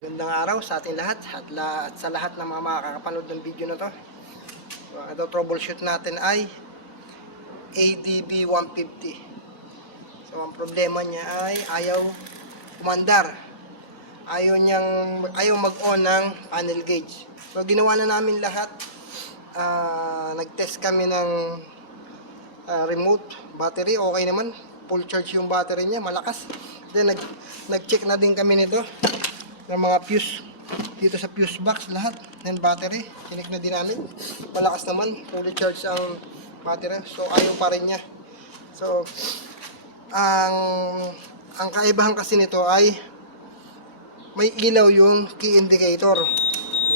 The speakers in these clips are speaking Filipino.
Magandang araw sa ating lahat at sa lahat ng mga makakapanood ng video na to. So, ito troubleshoot natin ay ADB 150. So ang problema niya ay ayaw umandar. Ayaw mag-on ng panel gauge. So ginawa na namin lahat. Nag-test kami ng remote battery, okay naman. Full charge yung battery niya, malakas. Then nag-check na din kami nito ng mga fuse dito sa fuse box lahat, then battery chinik na din namin, malakas naman, fully charged ang battery. So ayaw pa rin niya. So ang kaibahan kasi nito ay may ilaw yung key indicator.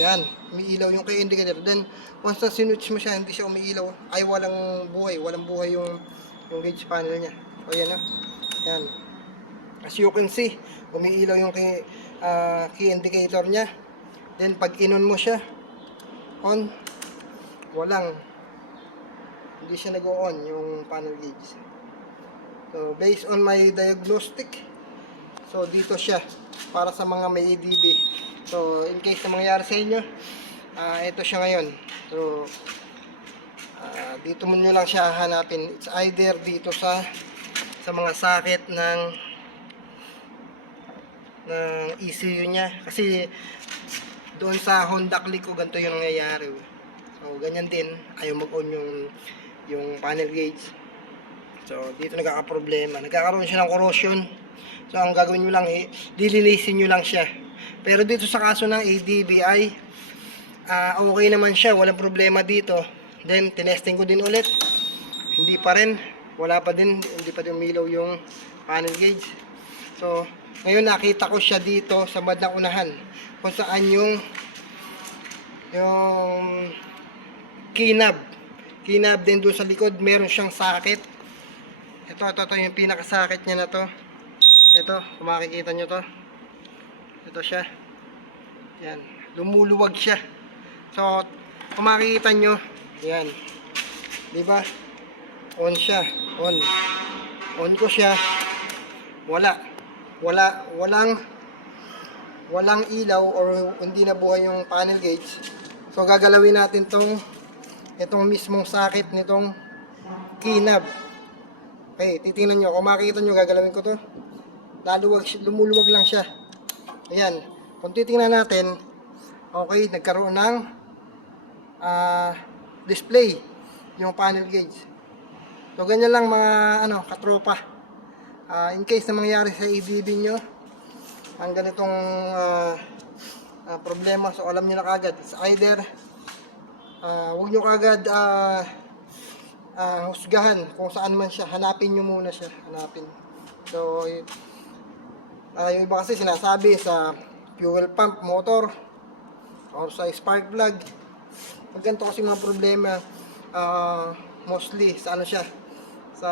Yan, may ilaw yung key indicator. Then once na sinwitch mo siya, hindi siya umiilaw, ay walang buhay yung gauge panel niya. So yan na, yan, as you can see, umiilaw yung key indicator niya. Then pag inon mo siya, on, hindi siya nag-on yung panel gauge. So based on my diagnostic, so dito siya para sa mga may ADB. So in case na mangyari sa inyo, ito siya ngayon. So dito mo nyo lang siya hanapin. It's either dito sa mga socket ng ECU niya, kasi doon sa Honda Click ko ganito yung nangyayari. So ganyan din, ayaw mag-on yung panel gauge. So dito nagkakaproblema, nagkakaroon siya ng corrosion. So ang gagawin nyo lang, dilinisin nyo lang siya. Pero dito sa kaso ng ADB ay okay naman siya, walang problema dito. Then tinesting ko din ulit, hindi pa rin, hindi pa din umilaw yung panel gauge. So ngayon nakita ko siya dito sa bandang unahan, kung saan yung key knob din doon sa likod, meron siyang socket. Ito yung pinaka socket niya na to. Ito, kung makikita nyo to, ito siya, yan, lumuluwag siya. So kung makikita nyo, yan, diba, on siya, on ko siya, walang ilaw or hindi na buhay yung panel gauge. So gagalawin natin itong mismong socket nitong key knob. Okay, titingnan nyo, kung makikita nyo, gagalawin ko to, lumuluwag lang siya. Ayan, kung titingnan natin, okay, nagkaroon ng display yung panel gauge. So ganyan lang mga katropa. In case na mangyari sa ADB nyo ang ganitong problema, so alam nyo na kagad. It's either huwag nyo kagad husgahan kung saan man siya, hanapin nyo muna siya, So yung iba kasi sinasabi sa fuel pump, motor, or sa spark plug. Pag ganito kasi mga problema, mostly sa sa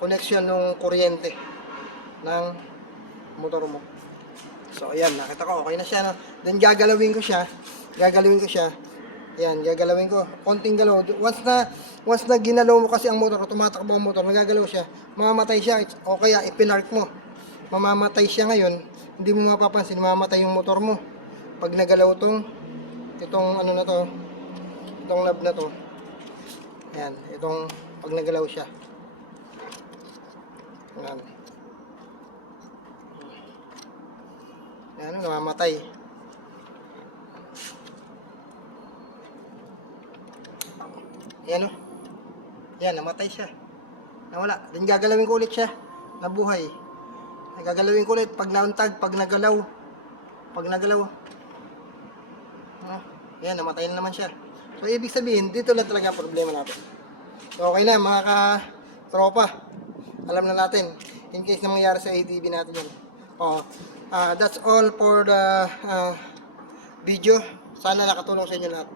connection ng kuryente ng motor mo. So ayan, nakita ko okay na siya, no? Then gagalawin ko siya. Ayan, gagalawin ko. Konting galaw. Once na ginalaw mo kasi ang motor, tumatakbo ang motor, nagagalaw siya, mamamatay siya. O kaya ipinark mo, mamamatay siya ngayon, hindi mo mapapansin, mamamatay yung motor mo pag nagalaw itong knob na to. Ayan, pag nagalaw siya. Ayan, namamatay. Ayan o. Ayan, namatay siya. Nawala. Then gagalawin ko ulit siya. Nabuhay. Gagalawin ko ulit pag nauntag, pag nagalaw. Ayan, namatay na naman siya. So ibig sabihin, dito lang talaga problema natin. So okay na mga ka-tropa. Alam na natin, in case na mangyari sa ADB natin yun. That's all for the video. Sana nakatulong sa inyo lahat.